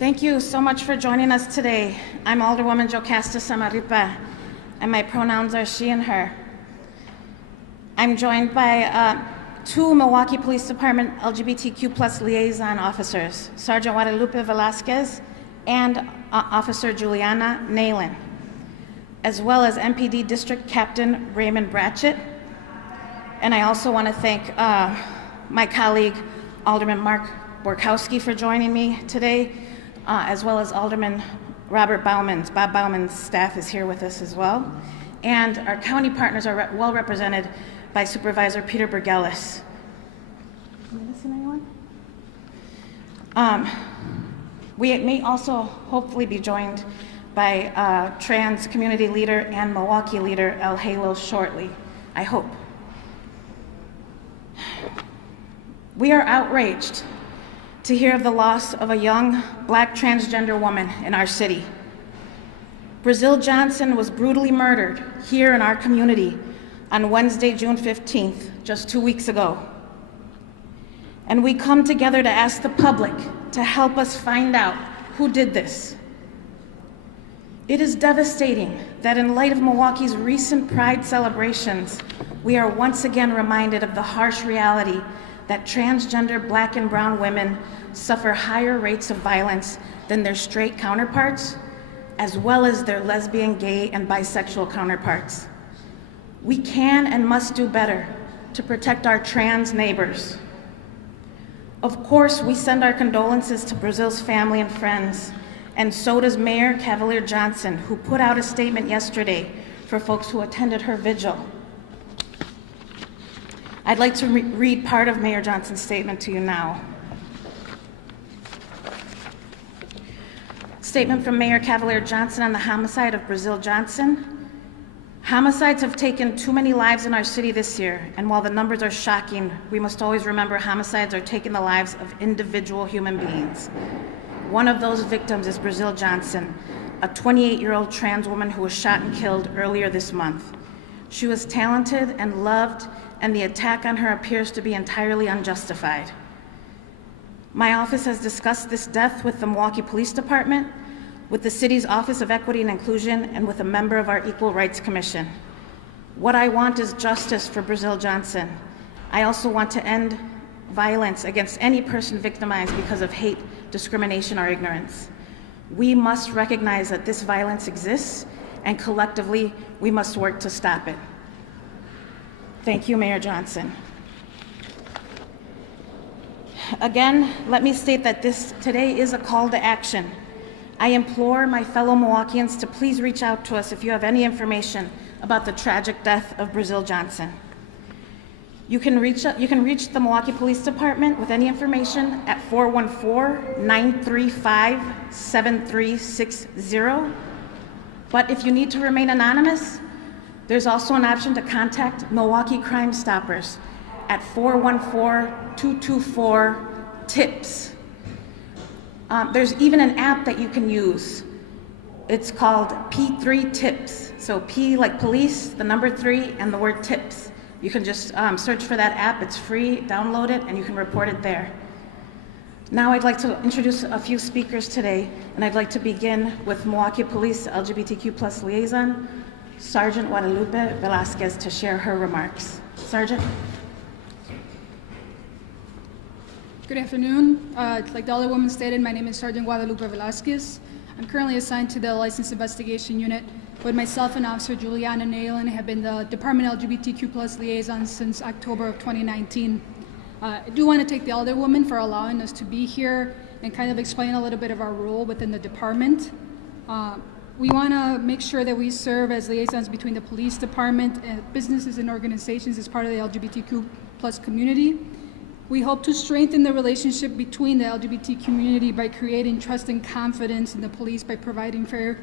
Thank you so much for joining us today. I'm Alderwoman Jocasta Samaripa, and my pronouns are she and her. I'm joined by two Milwaukee Police Department LGBTQ+ liaison officers, Sergeant Guadalupe Velasquez and Officer Juliana Nalen, as well as MPD District Captain Raymond Bratchett. And I also want to thank my colleague, Alderman Mark Borkowski, for joining me today, as well as Alderman Robert Baumann. Bob Bauman's staff is here with us as well. And our county partners are well represented by Supervisor Peter Bergelis. Am I missing anyone? We may also hopefully be joined by trans community leader and Milwaukee leader El Halo shortly, I hope. We are outraged to hear of the loss of a young Black transgender woman in our city. Brazil Johnson was brutally murdered here in our community on Wednesday, June 15th, just 2 weeks ago. And we come together to ask the public to help us find out who did this. It is devastating that in light of Milwaukee's recent Pride celebrations, we are once again reminded of the harsh reality that transgender Black and brown women suffer higher rates of violence than their straight counterparts, as well as their lesbian, gay, and bisexual counterparts. We can and must do better to protect our trans neighbors. Of course, we send our condolences to Brazil's family and friends, and so does Mayor Cavalier Johnson, who put out a statement yesterday for folks who attended her vigil. I'd like to read part of Mayor Johnson's statement to you now. Statement from Mayor Cavalier Johnson on the homicide of Brazil Johnson. Homicides have taken too many lives in our city this year, and while the numbers are shocking, we must always remember homicides are taking the lives of individual human beings. One of those victims is Brazil Johnson, a 28-year-old trans woman who was shot and killed earlier this month. She was talented and loved, and the attack on her appears to be entirely unjustified. My office has discussed this death with the Milwaukee Police Department, with the city's Office of Equity and Inclusion, and with a member of our Equal Rights Commission. What I want is justice for Brazil Johnson. I also want to end violence against any person victimized because of hate, discrimination, or ignorance. We must recognize that this violence exists, and collectively, we must work to stop it. Thank you, Mayor Johnson. Again, let me state that today is a call to action. I implore my fellow Milwaukeeans to please reach out to us if you have any information about the tragic death of Brazil Johnson. You can reach the Milwaukee Police Department with any information at 414-935-7360. But if you need to remain anonymous, there's also an option to contact Milwaukee Crime Stoppers at 414-224-TIPS. There's even an app that you can use. It's called P3 Tips. So P like police, the number 3, and the word tips. You can just search for that app. It's free, download it, and you can report it there. Now I'd like to introduce a few speakers today, and I'd like to begin with Milwaukee Police LGBTQ+ liaison, Sergeant Guadalupe Velasquez, to share her remarks. Sergeant. Good afternoon. Like the other woman stated, my name is Sergeant Guadalupe Velasquez. I'm currently assigned to the License Investigation Unit, but myself and Officer Juliana Nalen have been the Department LGBTQ+ liaison since October of 2019. I do want to thank the Alderwoman for allowing us to be here and kind of explain a little bit of our role within the department. We want to make sure that we serve as liaisons between the police department and businesses and organizations as part of the LGBTQ+ community. We hope to strengthen the relationship between the LGBT community by creating trust and confidence in the police by providing fair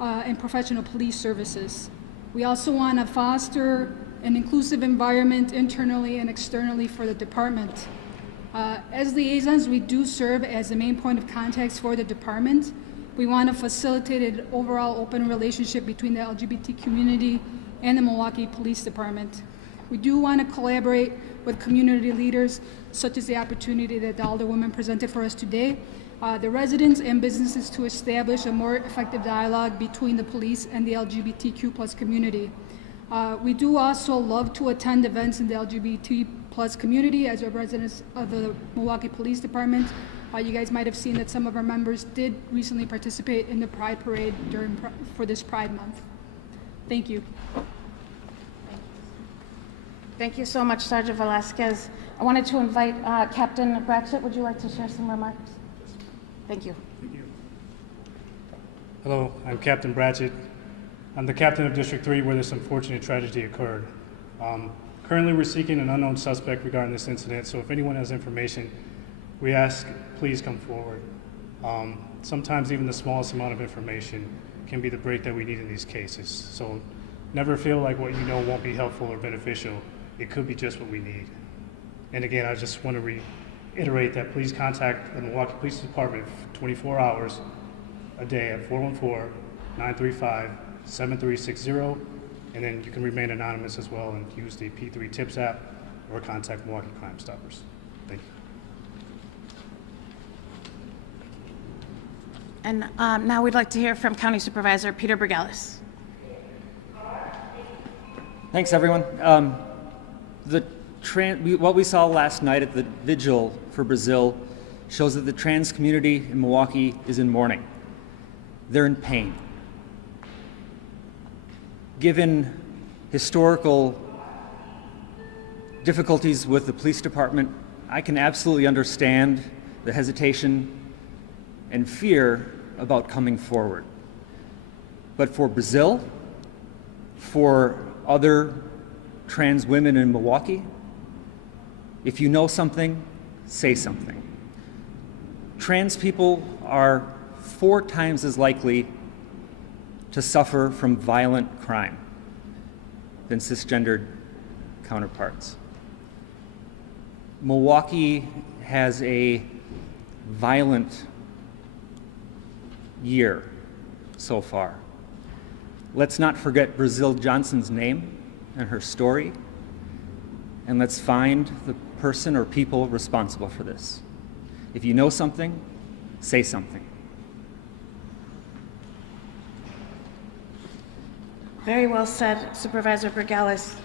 and professional police services. We also want to foster an inclusive environment internally and externally for the department. As liaisons, we do serve as the main point of contact for the department. We want to facilitate an overall open relationship between the LGBT community and the Milwaukee Police Department. We do want to collaborate with community leaders, such as the opportunity that the Alderwoman presented for us today, the residents and businesses to establish a more effective dialogue between the police and the LGBTQ plus community. We do also love to attend events in the LGBT plus community as representatives of the Milwaukee Police Department. You guys might have seen that some of our members did recently participate in the Pride Parade for this Pride Month. Thank you. Thank you so much, Sergeant Velasquez. I wanted to invite Captain Bratchett. Would you like to share some remarks? Thank you. Thank you. Hello, I'm Captain Bratchett. I'm the captain of District 3 where this unfortunate tragedy occurred. Currently, we're seeking an unknown suspect regarding this incident, so if anyone has information, we ask please come forward. Sometimes even the smallest amount of information can be the break that we need in these cases. So never feel like what you know won't be helpful or beneficial. It could be just what we need. And again, I just want to reiterate that please contact the Milwaukee Police Department 24 hours a day at 414-935-7360. And then you can remain anonymous as well and use the P3 Tips app or contact Milwaukee Crime Stoppers. Thank you. And now we'd like to hear from County Supervisor Peter Bergalis. Thanks, everyone. What we saw last night at the vigil for Brazil shows that the trans community in Milwaukee is in mourning. They're in pain. Given historical difficulties with the police department, I can absolutely understand the hesitation and fear about coming forward. But for Brazil, for other trans women in Milwaukee, if you know something, say something. Trans people are 4 times as likely to suffer from violent crime than cisgendered counterparts. Milwaukee has a violent year so far. Let's not forget Brazil Johnson's name and her story, and let's find the person or people responsible for this. If you know something, say something. Very well said, Supervisor Bergalis.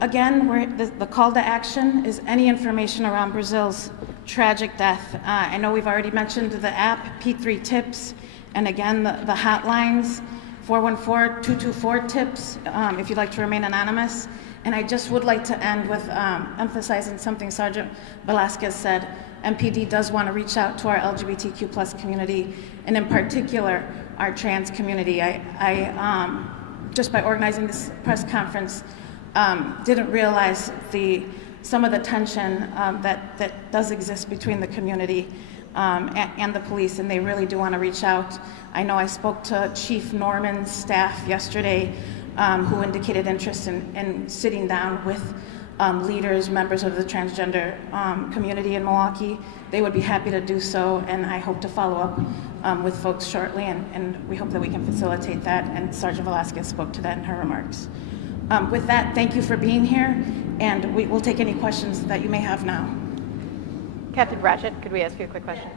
Again, the call to action is any information around Brazil's tragic death. I know we've already mentioned the app, P3 Tips, and again, the hotlines, 414-224-TIPS, if you'd like to remain anonymous. And I just would like to end with emphasizing something Sergeant Velasquez said. MPD does want to reach out to our LGBTQ plus community, and in particular, our trans community. I just by organizing this press conference, didn't realize some of the tension that does exist between the community and the police, and they really do want to reach out. I know I spoke to Chief Norman's staff yesterday, who indicated interest in sitting down with leaders, members of the transgender community in Milwaukee. They would be happy to do so, and I hope to follow up with folks shortly, and we hope that we can facilitate that, and Sergeant Velasquez spoke to that in her remarks. With that, thank you for being here, and we will take any questions that you may have now. Captain Bratchett, could we ask you a quick question?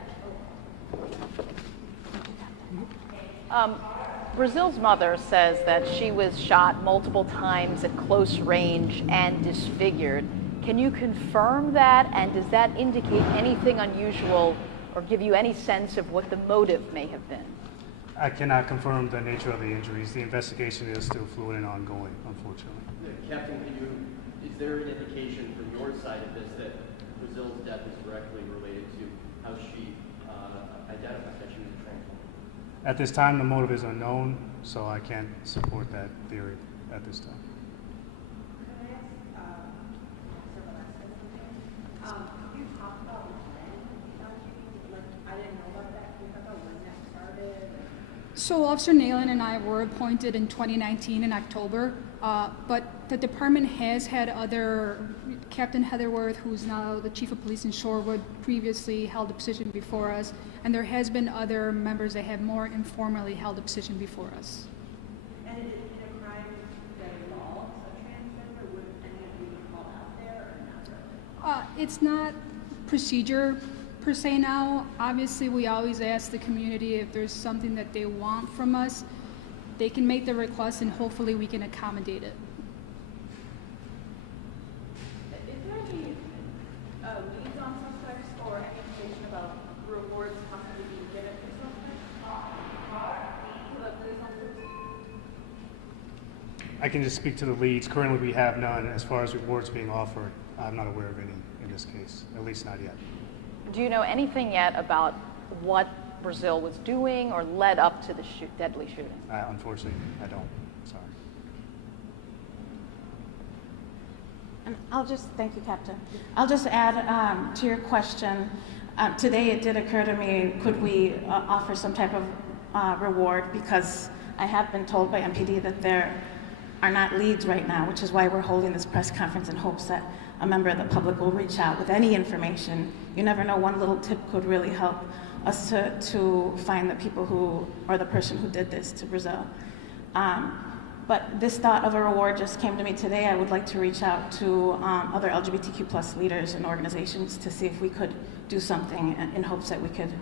Brazil's mother says that she was shot multiple times at close range and disfigured. Can you confirm that, and does that indicate anything unusual or give you any sense of what the motive may have been? I cannot confirm the nature of the injuries. The investigation is still fluid and ongoing, unfortunately. Captain, is there an indication from your side of this that Brazil's death is directly related to how she identified that she was a trans woman? At this time, the motive is unknown, so I can't support that theory at this time. You talked about when I didn't know about that. Can you talk about when that started? So Officer Nalen and I were appointed in 2019 in October, but the department has had Captain Heatherworth, who's now the Chief of Police in Shorewood, previously held a position before us, and there has been other members that have more informally held a position before us. And in a crime that involves a transgender, would any of you be called out there or not really? It's not procedure per se now. Obviously, we always ask the community if there's something that they want from us. They can make the request and hopefully we can accommodate it. Is there any leads on suspects or any information about rewards possibly being given for suspects? To the police officers? I can just speak to the leads. Currently, we have none. As far as rewards being offered, I'm not aware of any in this case, at least not yet. Do you know anything yet about what Brazil was doing or led up to the deadly shooting? Unfortunately, I don't. Sorry. And thank you, Captain. I'll just add to your question. Today it did occur to me, could we offer some type of reward? Because I have been told by MPD that there are not leads right now, which is why we're holding this press conference in hopes that a member of the public will reach out with any information. You never know, one little tip could really help us to find the people who, or the person who did this to Brazil. But this thought of a reward just came to me today. I would like to reach out to other LGBTQ plus leaders and organizations to see if we could do something in hopes that we could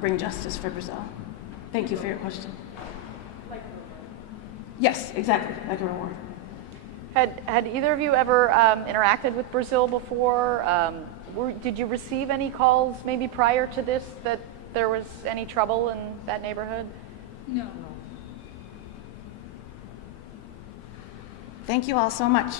bring justice for Brazil. Thank you for your question. Like a reward? Yes, exactly, like a reward. Had either of you ever interacted with Brazil before? Did you receive any calls maybe prior to this that there was any trouble in that neighborhood? No. Thank you all so much.